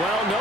Well, no.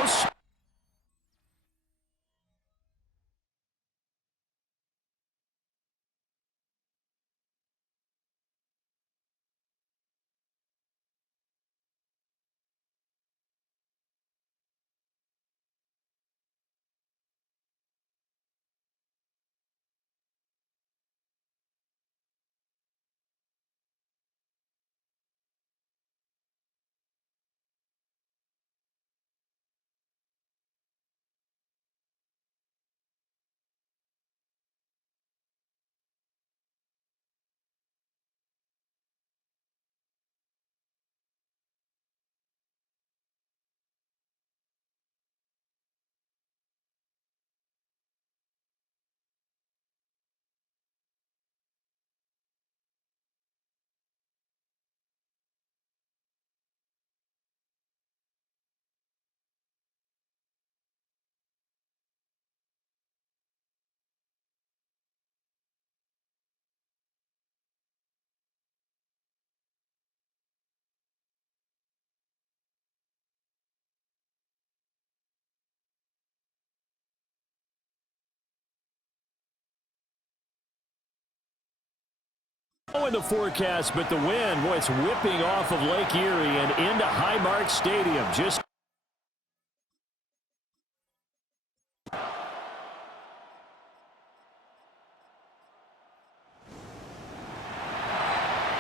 In the forecast, but the wind, boy, it's whipping off of Lake Erie and into Highmark Stadium.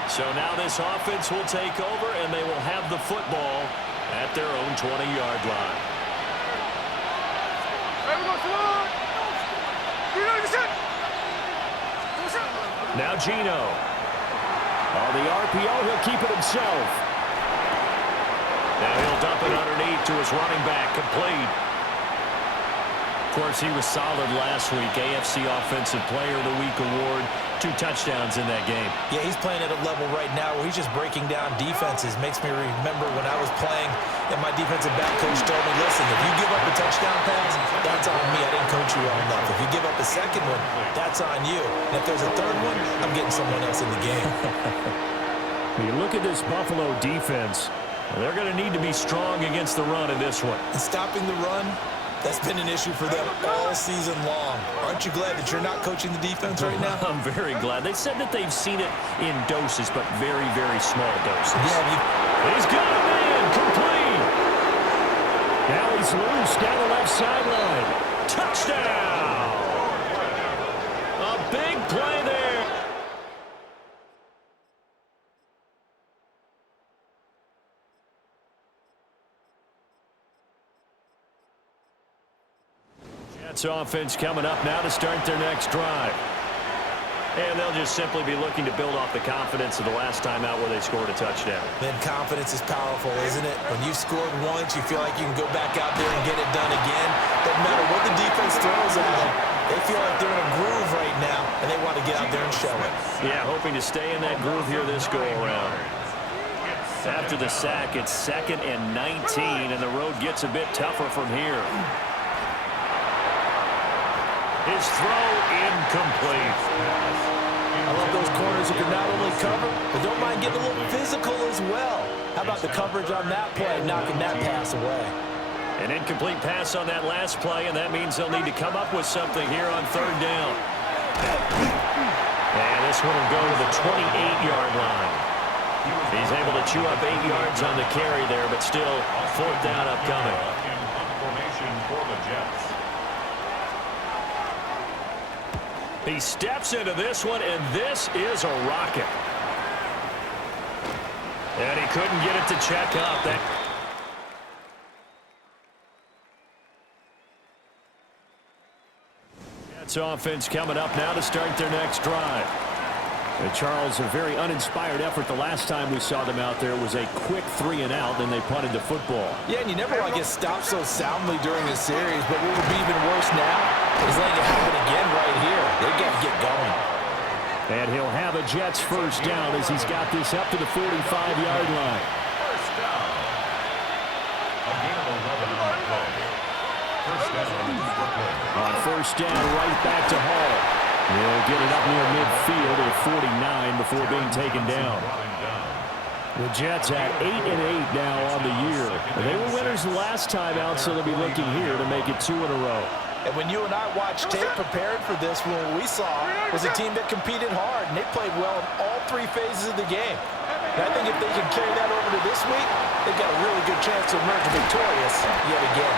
So now this offense will take over, and they will have the football at their own 20-yard line. Now Gino. On the RPO, he'll keep it himself. Now he'll dump it underneath to his running back, complete. Of course, he was solid last week. AFC Offensive Player of the Week award. 2 touchdowns in that game. Yeah, he's playing at a level right now where he's just breaking down defenses. Makes me remember when I was playing and my defensive back coach told me, listen, if you give up a touchdown pass, that's on me. I didn't coach you well enough. If you give up a second one, that's on you. And if there's a third one, I'm getting someone else in the game. When you look at this Buffalo defense, they're going to need to be strong against the run in this one. And stopping the run, that's been an issue for them all season long. Aren't you glad that you're not coaching the defense right now? I'm very glad. They said that they've seen it in doses, but very, very small doses. Yeah, he's got a man, complete. Now he's loose down the left sideline. Touchdown! A big play there. Jets offense coming up now to start their next drive. And they'll just simply be looking to build off the confidence of the last time out where they scored a touchdown. Man, confidence is powerful, isn't it? When you scored once, you feel like you can go back out there and get it done again. Doesn't matter what the defense throws at them. They feel like they're in a groove right now, and they want to get out there and show it. Yeah, hoping to stay in that groove here this go-around. After the sack, it's 2nd and 19, and the road gets a bit tougher from here. His throw incomplete. I love those corners who can not only cover, but don't mind getting a little physical as well. How about the coverage on that play, knocking that pass away? An incomplete pass on that last play, and that means they'll need to come up with something here on 3rd down. And this one will go to the 28-yard line. He's able to chew up 8 yards on the carry there, but still 4th down upcoming. Formation for the Jets. He steps into this one, and this is a rocket. And he couldn't get it to check up. Jets offense coming up now to start their next drive. Charles, a very uninspired effort the last time we saw them out there. It was a quick 3 and out, then they punted the football. Yeah, and you never want to get stopped so soundly during the series, but what would be even worse now is letting it happen again right here. They got to get going. And he'll have a Jets first down as he's got this up to the 45-yard line. First down. A gain of 11 on the play. First down, Brooklyn. On first down, right back to Hall. He'll get it up near midfield at 49 before being taken down. The Jets at 8-8 now on the year. And they were winners the last time out, so they'll be looking here to make it 2 in a row. And when you and I watched tape prepared for this, what we saw was a team that competed hard, and they played well in all 3 phases of the game. And I think if they can carry that over to this week, they've got a really good chance to emerge victorious yet again.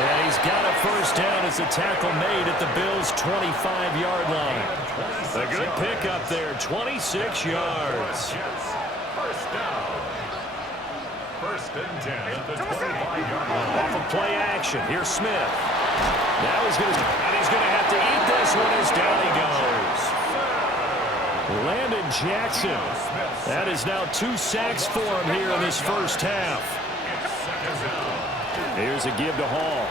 And he's got a first down as the tackle made at the Bills' 25-yard line. A good pickup there, 26 yards. First down. First and 10 at the 25-yard line. Off of play action. Here's Smith. Now he's going to have to eat this one as down he goes. Landon Jackson. That is now 2 sacks for him here in this first half. Here's a give to Hall.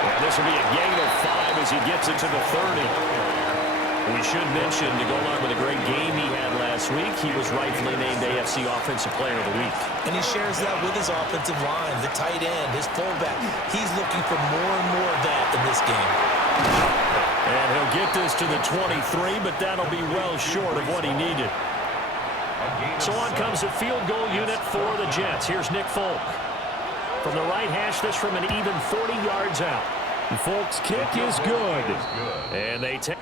And this will be a gain of 5 as he gets it to the 30. We should mention, to go along with a great game he had last week, he was rightfully named AFC Offensive Player of the Week. And he shares that with his offensive line, the tight end, his fullback. He's looking for more and more of that in this game. And he'll get this to the 23, but that'll be well short of what he needed. So on comes a field goal unit for the Jets. Here's Nick Folk. From the right hash, this from an even 40 yards out. And Folk's kick is good. And they take...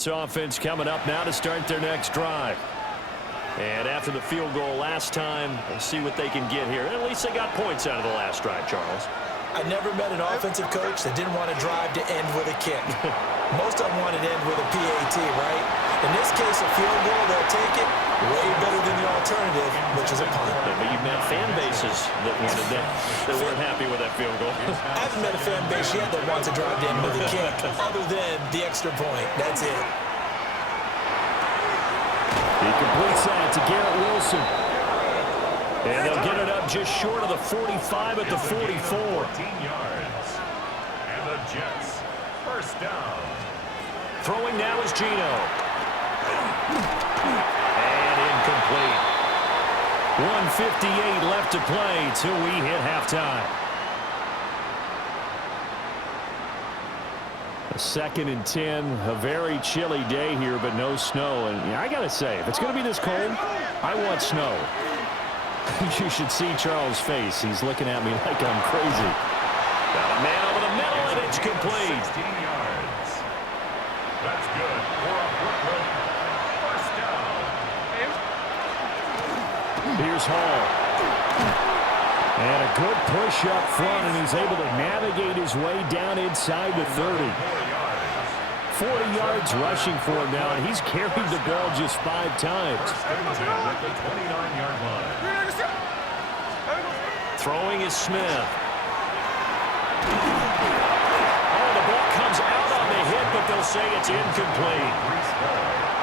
Jets offense coming up now to start their next drive. And after the field goal last time, we'll see what they can get here. At least they got points out of the last drive, Charles. I never met an offensive coach that didn't want to drive to end with a kick. Most of them wanted to end with a PAT, right? In this case, a field goal, they'll take it way better than the alternative, which is a punt. But you've met fan bases that wanted that weren't happy with that field goal. I haven't met a fan base yet that wants to drive to end with a kick, other than the extra point. That's it. He completes that to Garrett Wilson. And they'll get it up just short of the 45 at the 44. 14 yards. And the Jets, first down. Throwing now is Gino. And incomplete. 1:58 left to play till we hit halftime. A 2nd and 10, a very chilly day here, but no snow. And I got to say, if it's going to be this cold, I want snow. You should see Charles' face. He's looking at me like I'm crazy. Got a man over the middle, and it's complete. 16 yards. That's good for a Brooklyn first down. Here's Hall. And a good push up front, and he's able to navigate his way down inside the 30. 40 yards rushing for him now, and he's carried the ball just 5 times. First and 10 at the 29-yard line. Throwing is Smith. Oh, the ball comes out on the hit, but they'll say it's incomplete.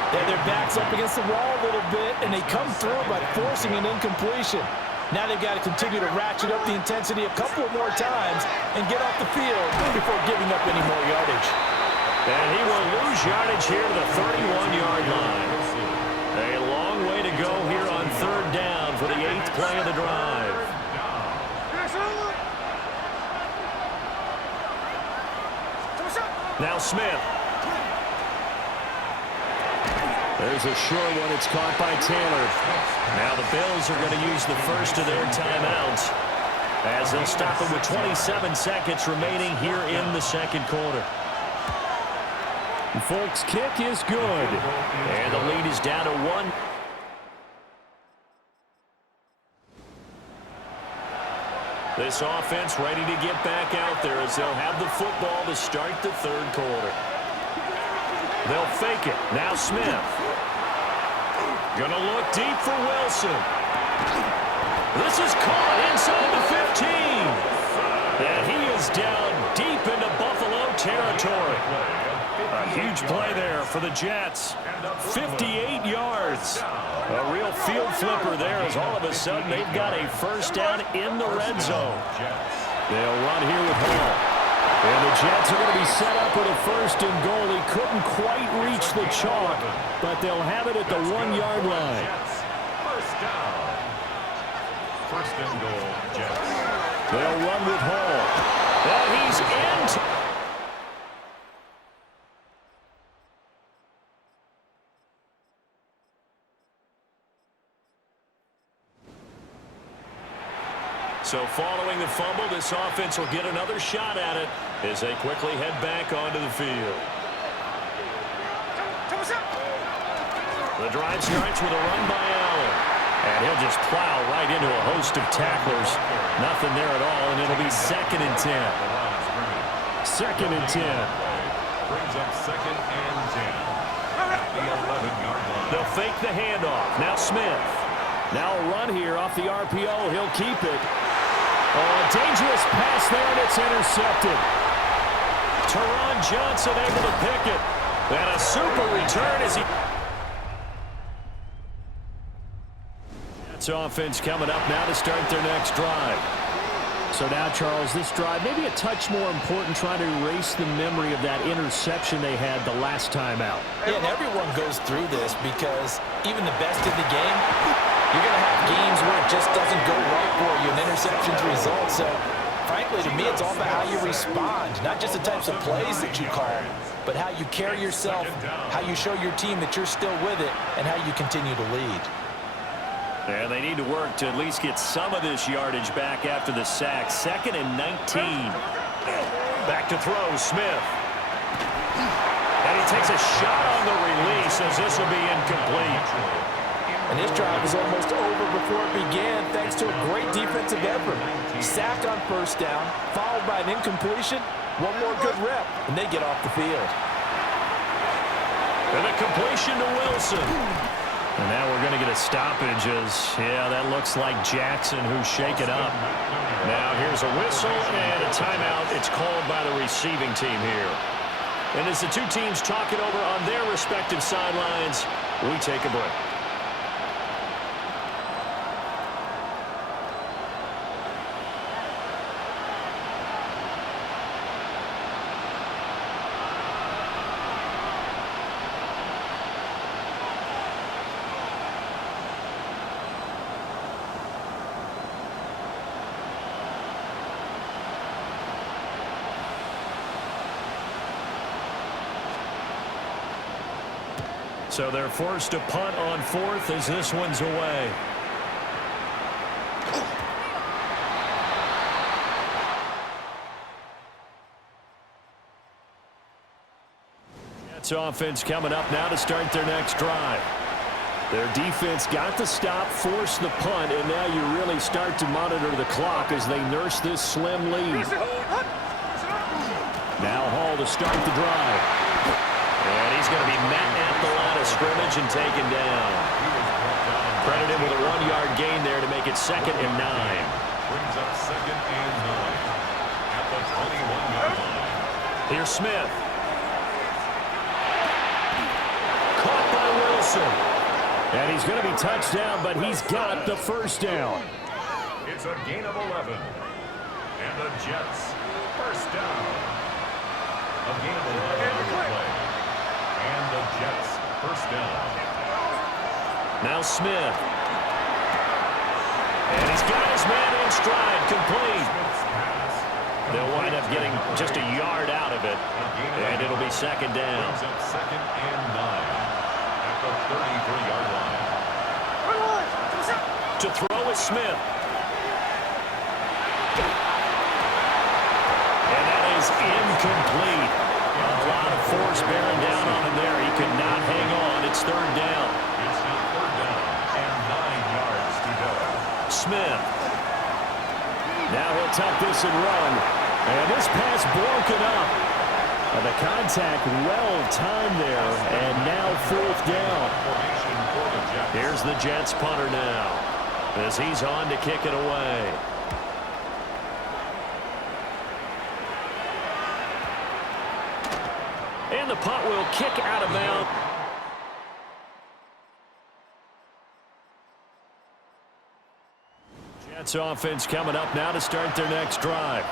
They have their backs up against the wall a little bit, and they come through by forcing an incompletion. Now they've got to continue to ratchet up the intensity a couple of more times and get off the field before giving up any more yardage. And he will lose yardage here to the 31-yard line. A long way to go here on 3rd down for the 8th play of the drive. Now Smith. There's a short one. It's caught by Taylor. Now the Bills are going to use the first of their timeouts as they'll stop it with 27 seconds remaining here in the 2nd quarter. Folks' kick is good. And the lead is down to 1. This offense ready to get back out there as they'll have the football to start the 3rd quarter. They'll fake it. Now Smith. Gonna look deep for Wilson. This is caught inside the 15. And he is down deep into Buffalo territory. A huge play there for the Jets. 58 yards. A real field flipper there as all of a sudden they've got a first down in the red zone. They'll run here with Hall. And the Jets are going to be set up with a 1st and goal. He couldn't quite reach the chalk, but they'll have it at the 1-yard line. First down. 1st and goal, Jets. They'll run with Hall. And he's in. So following the fumble, this offense will get another shot at it as they quickly head back onto the field. The drive starts with a run by Allen. And he'll just plow right into a host of tacklers. Nothing there at all, and it'll be 2nd and 10. 2nd and 10. Brings up 2nd and 10. At the 11-yard line. They'll fake the handoff. Now Smith. Now a run here off the RPO. He'll keep it. Oh, a dangerous pass there, and it's intercepted. Teron Johnson able to pick it. And a super return as he... That's offense coming up now to start their next drive. So now, Charles, this drive maybe a touch more important, trying to erase the memory of that interception they had the last time out. Yeah, and everyone goes through this because even the best in the game, you're going to have games where it just doesn't go right for you, and interceptions result. So, frankly, to me, it's all about how you respond, not just the types of plays that you call, but how you carry yourself, how you show your team that you're still with it, and how you continue to lead. And they need to work to at least get some of this yardage back after the sack. 2nd and 19. Back to throw, Smith. And he takes a shot on the release as this will be incomplete. And this drive was almost over before it began thanks to a great defensive effort. Sack on first down, followed by an incompletion. One more good rep, and they get off the field. And a completion to Wilson. And now we're going to get a stoppage as, yeah, that looks like Jackson who's shaken up. Now here's a whistle and a timeout. It's called by the receiving team here. And as the two teams talk it over on their respective sidelines, we take a break. So they're forced to punt on fourth as this one's away. Jets offense coming up now to start their next drive. Their defense got the stop, forced the punt, and now you really start to monitor the clock as they nurse this slim lead. Now Hall to start the drive. And he's going to be met at the line of scrimmage and taken down. Credited with a 1-yard gain there to make it 2nd and 9. Brings up 2nd and 9 at the 21-yard line. Here's Smith. Caught by Wilson. And he's going to be touched down, but he's got the first down. It's a gain of 11. And the Jets, first down. A gain of 11 on the play. And the Jets, first down. Now Smith. And he's got his man in stride, complete. They'll wind up getting just a yard out of it, and it'll be 2nd down. Brings up 2nd and 9 at the 33-yard line. To throw is Smith. And that is incomplete. A lot of force bearing down on him there. He could not hang on. It's 3rd down. It's now 3rd down and 9 yards to go. Smith. Now he'll tuck this and run. And this pass broken up. The contact well timed there. And now 4th down. Formation for the Jets. Here's the Jets punter now as he's on to kick it away. And the punt will kick out of bounds. Jets offense coming up now to start their next drive.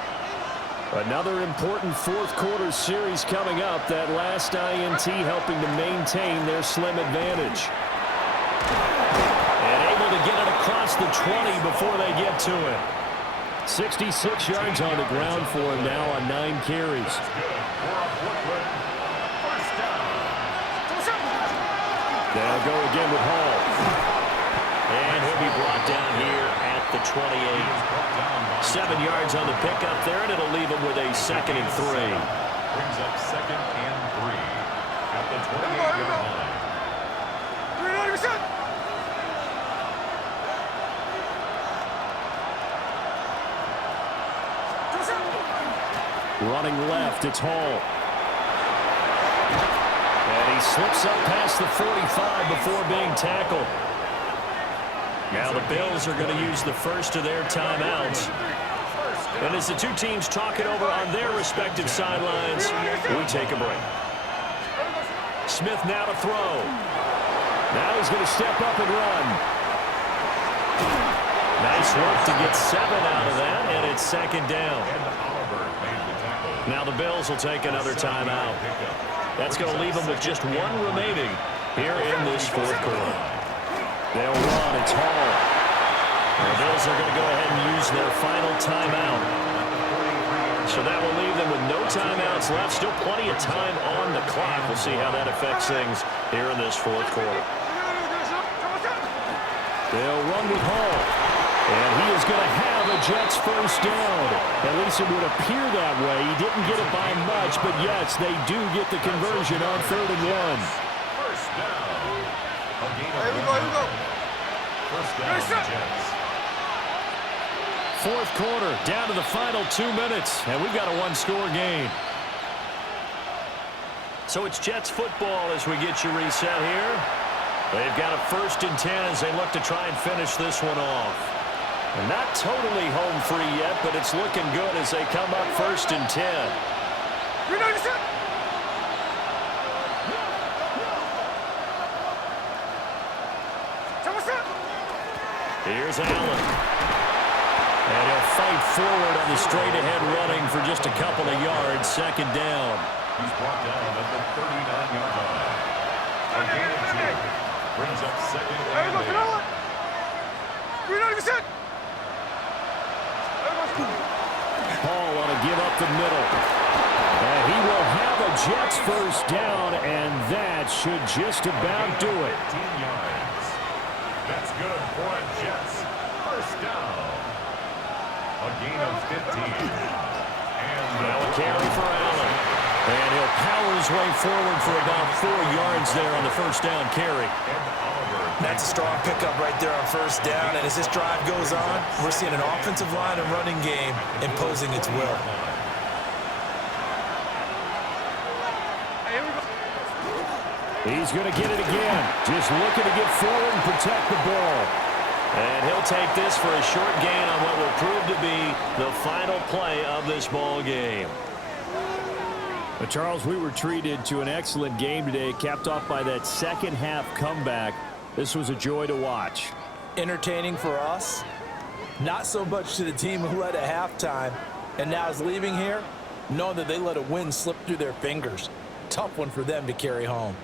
Another important 4th quarter series coming up. That last INT helping to maintain their slim advantage. And able to get it across the 20 before they get to it. 66 yards on the ground for him now on 9 carries. They'll go again with Hall. And he'll be brought down here at the 28. 7 yards on the pickup there, and it'll leave him with a 2nd and 3. Brings up 2nd and 3 at the 28-yard line. Running left, it's Hall. And he slips up past the 45 before being tackled. Now the Bills are going to use the first of their timeouts. And as the two teams talk it over on their respective sidelines, we take a break. Smith now to throw. Now he's going to step up and run. Nice work to get 7 out of that, and it's 2nd down. Now the Bills will take another timeout. That's going to leave them with just 1 remaining here in this 4th quarter. They'll run. It's Hall. The Bills are going to go ahead and use their final timeout. So that will leave them with no timeouts left. Still plenty of time on the clock. We'll see how that affects things here in this 4th quarter. They'll run with Hall. And he is going to have a Jets first down. At least it would appear that way. He didn't get it by much, but yes, they do get the conversion on 3rd and 1. First down. A gain of Here we go. First down, Jets. 4th quarter, down to the final 2 minutes, and we've got a one-score game. So it's Jets football as we get you reset here. They've got a 1st and 10 as they look to try and finish this one off. And not totally home free yet, but it's looking good as they come up 1st and 10. Here's Allen. And he'll fight forward on the straight-ahead running for just a couple of yards. 2nd down. He's brought down at the 39-yard line. A gain of 2 brings up 2nd and 8. Paul want to give up the middle. And he will have a Jets first down, and that should just about do it. 15 yards. That's good for a Jets first down. A gain of 15. And now a carry for Allen. And he'll power his way forward for about 4 yards there on the first down carry. That's a strong pickup right there on 1st down. And as this drive goes on, we're seeing an offensive line and running game imposing its will. He's going to get it again. Just looking to get forward and protect the ball. And he'll take this for a short gain on what will prove to be the final play of this ball game. But Charles, we were treated to an excellent game today, capped off by that second half comeback. This was a joy to watch. Entertaining for us, not so much to the team who led at halftime and now is leaving here, knowing that they let a win slip through their fingers. Tough one for them to carry home.